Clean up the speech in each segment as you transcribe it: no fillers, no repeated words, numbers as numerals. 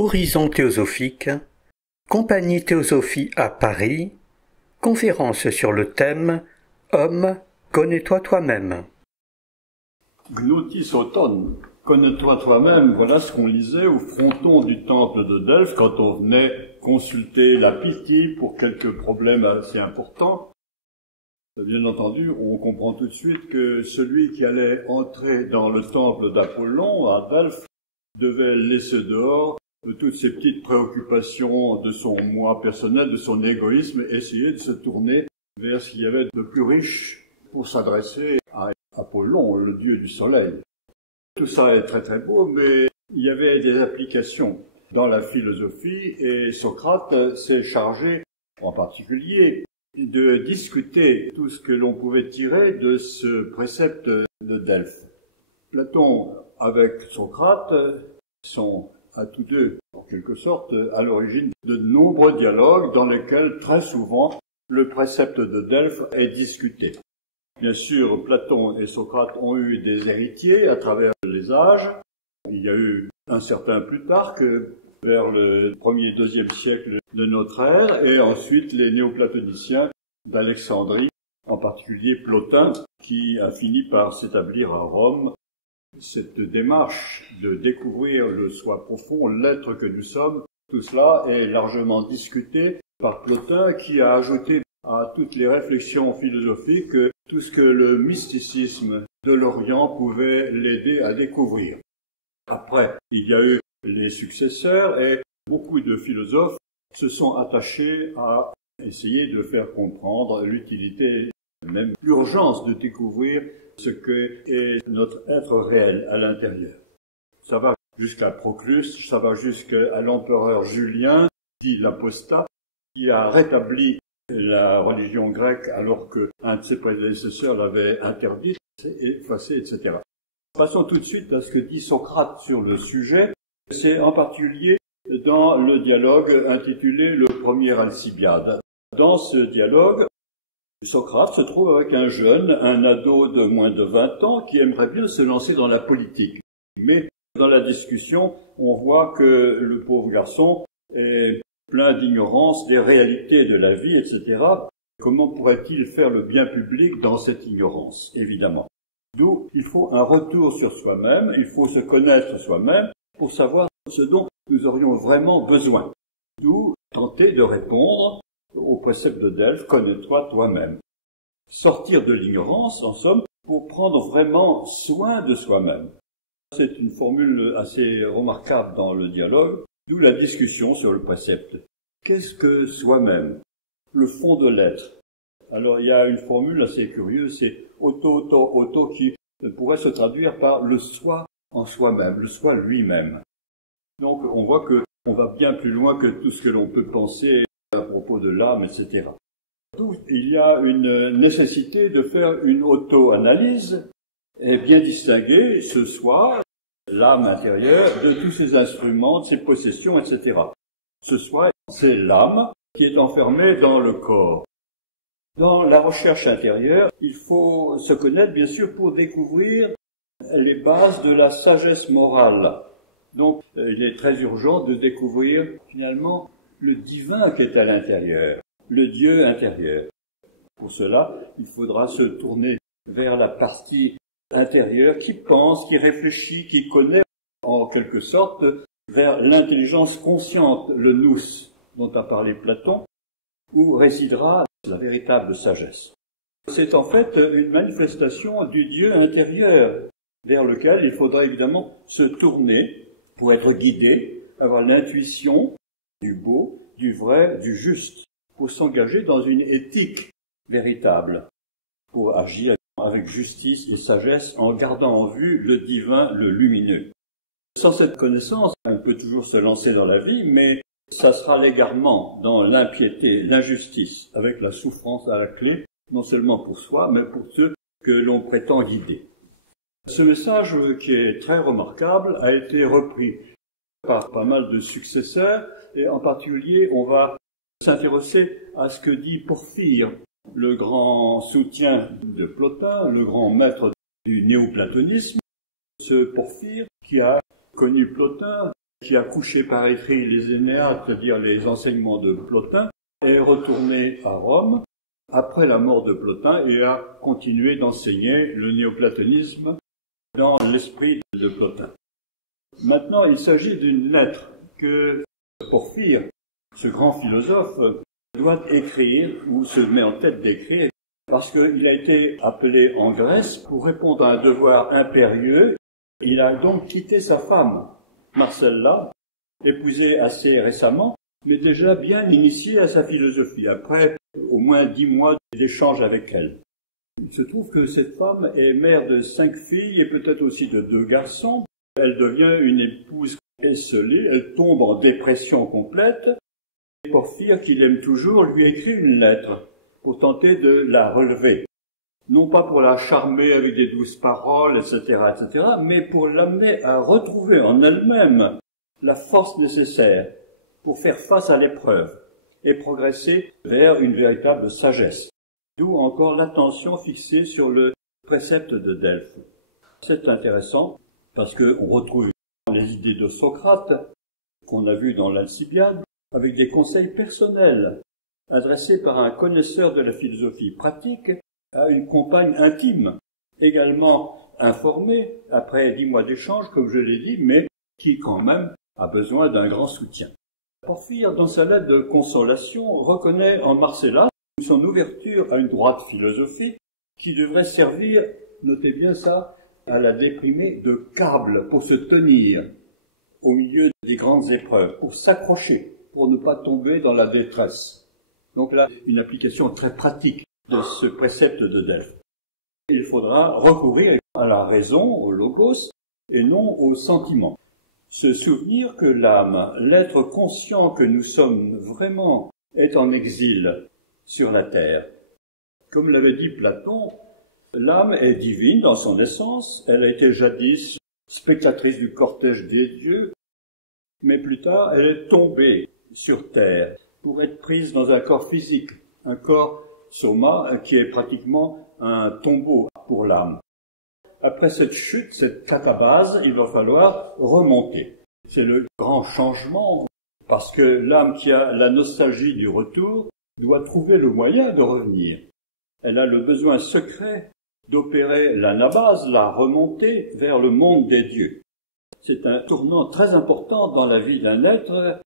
Horizon théosophique, Compagnie Théosophie à Paris, conférence sur le thème « Homme, connais-toi toi-même ». Gnotis auton, connais-toi toi-même, voilà ce qu'on lisait au fronton du temple de Delphes quand on venait consulter la Pythie pour quelques problèmes assez importants. Bien entendu, on comprend tout de suite que celui qui allait entrer dans le temple d'Apollon à Delphes devait laisser dehors toutes ces petites préoccupations de son moi personnel, de son égoïsme, et essayer de se tourner vers ce qu'il y avait de plus riche pour s'adresser à Apollon, le dieu du soleil. Tout ça est très très beau, mais il y avait des applications dans la philosophie, et Socrate s'est chargé, en particulier, de discuter tout ce que l'on pouvait tirer de ce précepte de Delphes. Platon, avec Socrate, sont à tous deux, en quelque sorte, à l'origine de nombreux dialogues dans lesquels, très souvent, le précepte de Delphes est discuté. Bien sûr, Platon et Socrate ont eu des héritiers à travers les âges. Il y a eu un certain Plutarque vers le 1er et 2e siècle de notre ère, et ensuite les néoplatoniciens d'Alexandrie, en particulier Plotin, qui a fini par s'établir à Rome. Cette démarche de découvrir le soi profond, l'être que nous sommes, tout cela est largement discuté par Plotin, qui a ajouté à toutes les réflexions philosophiques tout ce que le mysticisme de l'Orient pouvait l'aider à découvrir. Après, il y a eu les successeurs et beaucoup de philosophes se sont attachés à essayer de faire comprendre l'utilité, même l'urgence de découvrir ce que est notre être réel à l'intérieur. Ça va jusqu'à Proclus, ça va jusqu'à l'empereur Julien, dit l'apostat, qui a rétabli la religion grecque alors qu'un de ses prédécesseurs l'avait interdite, effacée, etc. Passons tout de suite à ce que dit Socrate sur le sujet. C'est en particulier dans le dialogue intitulé « Le premier Alcibiade ». Dans ce dialogue, Socrate se trouve avec un jeune, un ado de moins de 20 ans, qui aimerait bien se lancer dans la politique. Mais dans la discussion, on voit que le pauvre garçon est plein d'ignorance des réalités de la vie, etc. Comment pourrait-il faire le bien public dans cette ignorance, évidemment? D'où il faut un retour sur soi-même, il faut se connaître soi-même pour savoir ce dont nous aurions vraiment besoin. D'où tenter de répondre au précepte de Delphes, connais-toi toi-même. Sortir de l'ignorance, en somme, pour prendre vraiment soin de soi-même. C'est une formule assez remarquable dans le dialogue, d'où la discussion sur le précepte. Qu'est-ce que soi-même? Le fond de l'être. Alors il y a une formule assez curieuse, c'est auto, qui pourrait se traduire par le soi en soi-même, le soi lui-même. Donc on voit qu'on va bien plus loin que tout ce que l'on peut penser à propos de l'âme, etc. D'où il y a une nécessité de faire une auto-analyse et bien distinguer ce soi, l'âme intérieure, de tous ses instruments, de ses possessions, etc. Ce soi, c'est l'âme qui est enfermée dans le corps. Dans la recherche intérieure, il faut se connaître, bien sûr, pour découvrir les bases de la sagesse morale. Donc, il est très urgent de découvrir, finalement, le divin qui est à l'intérieur, le Dieu intérieur. Pour cela, il faudra se tourner vers la partie intérieure qui pense, qui réfléchit, qui connaît, en quelque sorte, vers l'intelligence consciente, le nous, dont a parlé Platon, où résidera la véritable sagesse. C'est en fait une manifestation du Dieu intérieur, vers lequel il faudra évidemment se tourner pour être guidé, avoir l'intuition du beau, du vrai, du juste, pour s'engager dans une éthique véritable, pour agir avec justice et sagesse en gardant en vue le divin, le lumineux. Sans cette connaissance, on peut toujours se lancer dans la vie, mais ça sera l'égarement dans l'impiété, l'injustice, avec la souffrance à la clé, non seulement pour soi, mais pour ceux que l'on prétend guider. Ce message, qui est très remarquable, a été repris par pas mal de successeurs, et en particulier, on va s'intéresser à ce que dit Porphyre, le grand soutien de Plotin, le grand maître du néoplatonisme. Ce Porphyre, qui a connu Plotin, qui a couché par écrit les Énéades, c'est-à-dire les enseignements de Plotin, est retourné à Rome après la mort de Plotin et a continué d'enseigner le néoplatonisme dans l'esprit de Plotin. Maintenant, il s'agit d'une lettre que Porphyre, ce grand philosophe, doit écrire ou se met en tête d'écrire parce qu'il a été appelé en Grèce pour répondre à un devoir impérieux. Il a donc quitté sa femme, Marcella, épousée assez récemment, mais déjà bien initiée à sa philosophie, après au moins 10 mois d'échange avec elle. Il se trouve que cette femme est mère de 5 filles et peut-être aussi de 2 garçons. Elle devient une épouse esselée, elle tombe en dépression complète. Porphyre, qui l'aime toujours, lui écrit une lettre pour tenter de la relever. Non pas pour la charmer avec des douces paroles, etc., mais pour l'amener à retrouver en elle-même la force nécessaire pour faire face à l'épreuve et progresser vers une véritable sagesse. D'où encore l'attention fixée sur le précepte de Delphes. C'est intéressant parce qu'on retrouve les idées de Socrate qu'on a vues dans l'Alcibiade avec des conseils personnels adressés par un connaisseur de la philosophie pratique à une compagne intime, également informée après 10 mois d'échange, comme je l'ai dit, mais qui quand même a besoin d'un grand soutien. Porphyre, dans sa lettre de consolation, reconnaît en Marcella son ouverture à une droite philosophie qui devrait servir, notez bien ça, à la déprimée de câble pour se tenir au milieu des grandes épreuves, pour s'accrocher, pour ne pas tomber dans la détresse. Donc là, une application très pratique de ce précepte de Delphes. Il faudra recourir à la raison, au logos, et non au sentiment. Se souvenir que l'âme, l'être conscient que nous sommes vraiment, est en exil sur la terre. Comme l'avait dit Platon, l'âme est divine dans son essence, elle a été jadis spectatrice du cortège des dieux, mais plus tard elle est tombée sur terre pour être prise dans un corps physique, un corps soma qui est pratiquement un tombeau pour l'âme. Après cette chute, cette catabase, il va falloir remonter. C'est le grand changement, parce que l'âme qui a la nostalgie du retour doit trouver le moyen de revenir. Elle a le besoin secret d'opérer l'anabase, la remontée vers le monde des dieux. C'est un tournant très important dans la vie d'un être.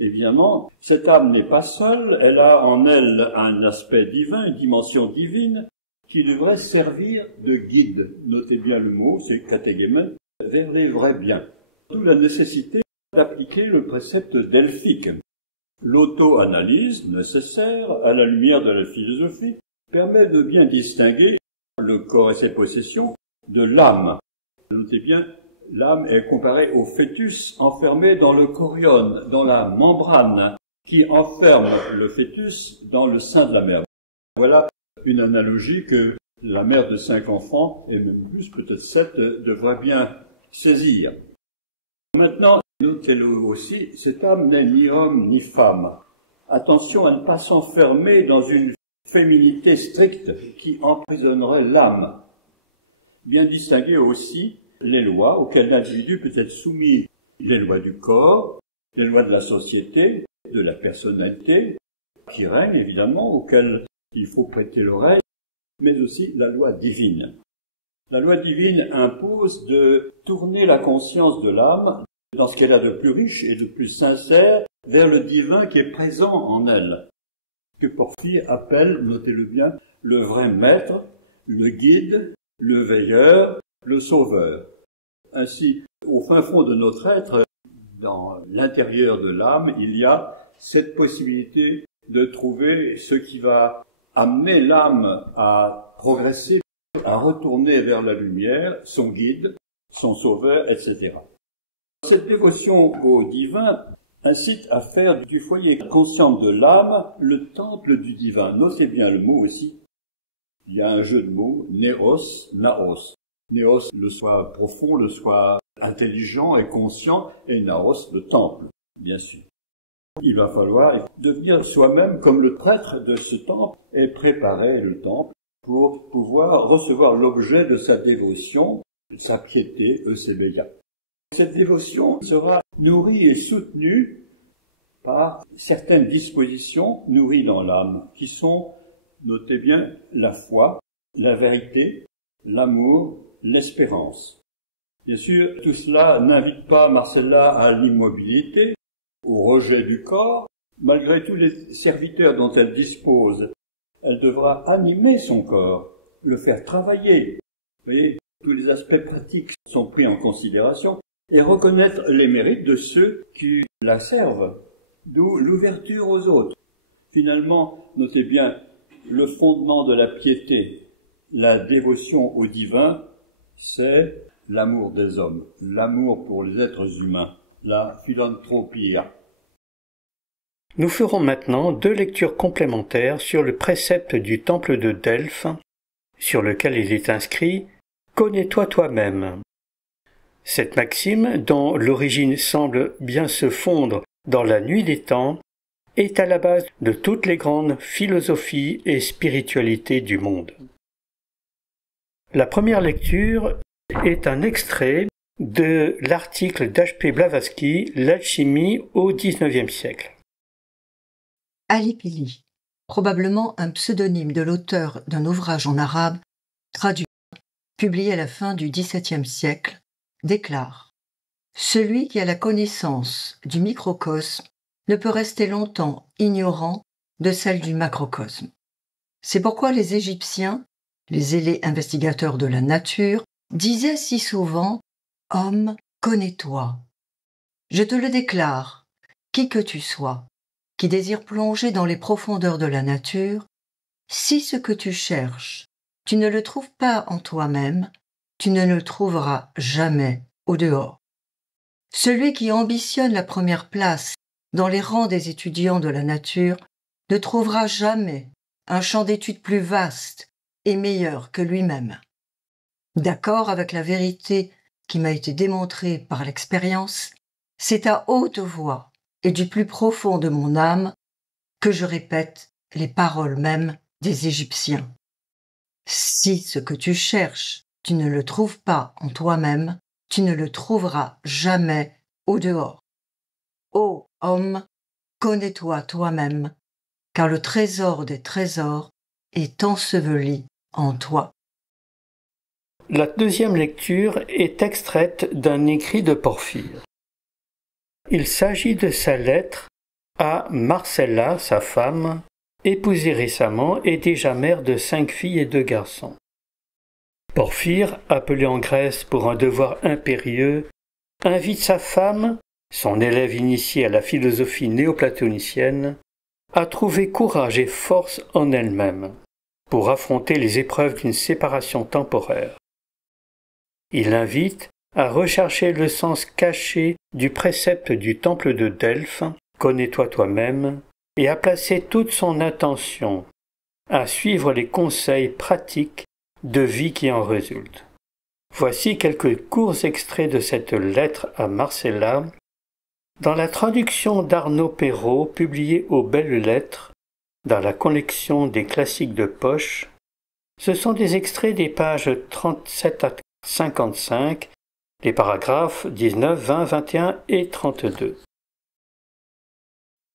Évidemment, cette âme n'est pas seule, elle a en elle un aspect divin, une dimension divine, qui devrait servir de guide. Notez bien le mot, c'est katégémen, vers les vrais biens. D'où la nécessité d'appliquer le précepte delphique. L'auto-analyse nécessaire, à la lumière de la philosophie, permet de bien distinguer le corps et ses possessions de l'âme. Notez bien, l'âme est comparée au fœtus enfermé dans le chorion, dans la membrane qui enferme le fœtus dans le sein de la mère. Voilà une analogie que la mère de 5 enfants, et même plus, peut-être 7, devrait bien saisir. Maintenant, notez-le aussi, cette âme n'est ni homme ni femme. Attention à ne pas s'enfermer dans une féminité stricte qui emprisonnerait l'âme. Bien distinguer aussi les lois auxquelles l'individu peut être soumis, les lois du corps, les lois de la société, de la personnalité, qui règnent évidemment, auxquelles il faut prêter l'oreille, mais aussi la loi divine. La loi divine impose de tourner la conscience de l'âme dans ce qu'elle a de plus riche et de plus sincère vers le divin qui est présent en elle, que Porphyre appelle, notez-le bien, le vrai maître, le guide, le veilleur, le sauveur. Ainsi, au fin fond de notre être, dans l'intérieur de l'âme, il y a cette possibilité de trouver ce qui va amener l'âme à progresser, à retourner vers la lumière, son guide, son sauveur, etc. Cette dévotion au divin incite à faire du foyer conscient de l'âme le temple du divin. Notez bien le mot aussi. Il y a un jeu de mots, néos, naos. Néos, le soi profond, le soi intelligent et conscient, et naos, le temple, bien sûr. Il va falloir devenir soi-même comme le prêtre de ce temple et préparer le temple pour pouvoir recevoir l'objet de sa dévotion, sa piété, Eusebia. Cette dévotion sera nourrie et soutenue par certaines dispositions nourries dans l'âme, qui sont, notez bien, la foi, la vérité, l'amour, l'espérance. Bien sûr, tout cela n'invite pas Marcella à l'immobilité, au rejet du corps. Malgré tous les serviteurs dont elle dispose, elle devra animer son corps, le faire travailler. Vous voyez, tous les aspects pratiques sont pris en considération et reconnaître les mérites de ceux qui la servent, d'où l'ouverture aux autres. Finalement, notez bien, le fondement de la piété, la dévotion au divin, c'est l'amour des hommes, l'amour pour les êtres humains, la philanthropia. Nous ferons maintenant 2 lectures complémentaires sur le précepte du temple de Delphes, sur lequel il est inscrit « Connais-toi toi-même ». Cette maxime, dont l'origine semble bien se fondre dans la nuit des temps, est à la base de toutes les grandes philosophies et spiritualités du monde. La première lecture est un extrait de l'article d'H.P. Blavatsky « L'alchimie au XIXe siècle ». Ali Pili, probablement un pseudonyme de l'auteur d'un ouvrage en arabe, traduit, publié à la fin du XVIIe siècle, déclare « Celui qui a la connaissance du microcosme ne peut rester longtemps ignorant de celle du macrocosme. C'est pourquoi les Égyptiens, les zélés investigateurs de la nature, disaient si souvent « Homme, connais-toi ». Je te le déclare, qui que tu sois, qui désire plonger dans les profondeurs de la nature, si ce que tu cherches, tu ne le trouves pas en toi-même, tu ne le trouveras jamais au dehors. Celui qui ambitionne la première place dans les rangs des étudiants de la nature ne trouvera jamais un champ d'études plus vaste et meilleur que lui-même. D'accord avec la vérité qui m'a été démontrée par l'expérience, c'est à haute voix et du plus profond de mon âme que je répète les paroles mêmes des Égyptiens. Si ce que tu cherches, tu ne le trouves pas en toi-même, tu ne le trouveras jamais au dehors. Ô homme, connais-toi toi-même, car le trésor des trésors est enseveli en toi. La deuxième lecture est extraite d'un écrit de Porphyre. Il s'agit de sa lettre à Marcella, sa femme, épousée récemment et déjà mère de 5 filles et 2 garçons. Porphyre, appelé en Grèce pour un devoir impérieux, invite sa femme, son élève initié à la philosophie néoplatonicienne, à trouver courage et force en elle-même pour affronter les épreuves d'une séparation temporaire. Il l'invite à rechercher le sens caché du précepte du temple de Delphes, « Connais-toi toi-même », et à placer toute son attention à suivre les conseils pratiques de vie qui en résultent. Voici quelques courts extraits de cette lettre à Marcella, dans la traduction d'Arnaud Perrault publiée aux Belles Lettres, dans la collection des classiques de poche. Ce sont des extraits des pages 37 à 55, les paragraphes 19, 20, 21 et 32.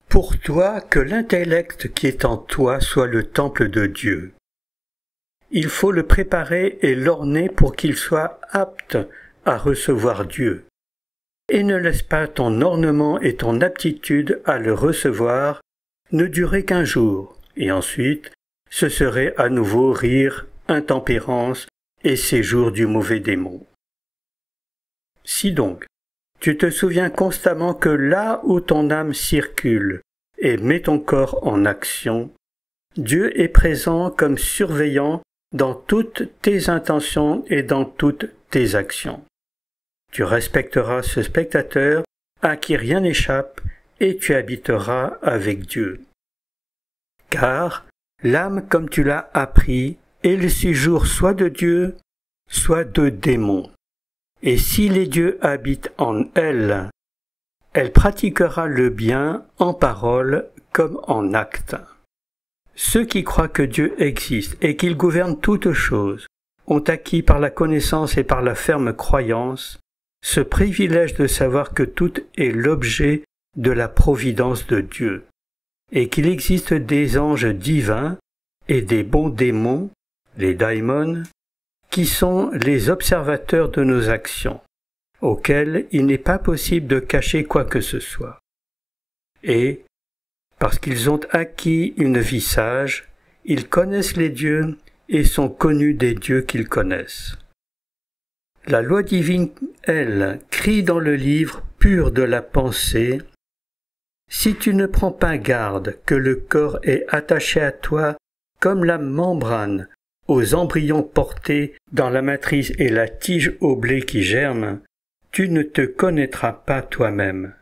Pour toi, que l'intellect qui est en toi soit le temple de Dieu. Il faut le préparer et l'orner pour qu'il soit apte à recevoir Dieu. Et ne laisse pas ton ornement et ton aptitude à le recevoir ne durer qu'1 jour, et ensuite ce serait à nouveau rire, intempérance et séjour du mauvais démon. Si donc, tu te souviens constamment que là où ton âme circule et met ton corps en action, Dieu est présent comme surveillant dans toutes tes intentions et dans toutes tes actions. Tu respecteras ce spectateur à qui rien n'échappe et tu habiteras avec Dieu. Car l'âme, comme tu l'as appris, est le séjour soit de Dieu, soit de démons. Et si les dieux habitent en elle, elle pratiquera le bien en parole comme en acte. Ceux qui croient que Dieu existe et qu'il gouverne toutes choses ont acquis par la connaissance et par la ferme croyance ce privilège de savoir que tout est l'objet de la providence de Dieu, et qu'il existe des anges divins et des bons démons, les daimons, qui sont les observateurs de nos actions, auxquels il n'est pas possible de cacher quoi que ce soit. Et, parce qu'ils ont acquis une vie sage, ils connaissent les dieux et sont connus des dieux qu'ils connaissent. La loi divine, elle, crie dans le livre pur de la pensée: si tu ne prends pas garde que le corps est attaché à toi comme la membrane aux embryons portés dans la matrice et la tige au blé qui germe, tu ne te connaîtras pas toi-même.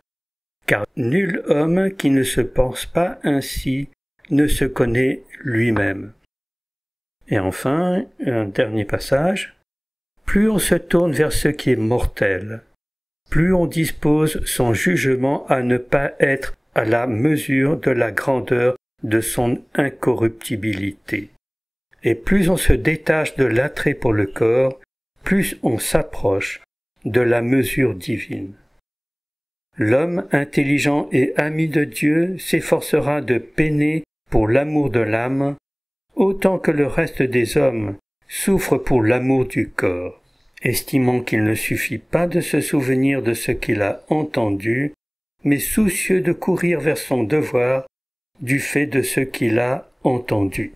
Car nul homme qui ne se pense pas ainsi ne se connaît lui-même. Et enfin, un dernier passage. Plus on se tourne vers ce qui est mortel, plus on dispose son jugement à ne pas être à la mesure de la grandeur de son incorruptibilité. Et plus on se détache de l'attrait pour le corps, plus on s'approche de la mesure divine. L'homme intelligent et ami de Dieu s'efforcera de peiner pour l'amour de l'âme, autant que le reste des hommes souffre pour l'amour du corps, estimant qu'il ne suffit pas de se souvenir de ce qu'il a entendu, mais soucieux de courir vers son devoir du fait de ce qu'il a entendu.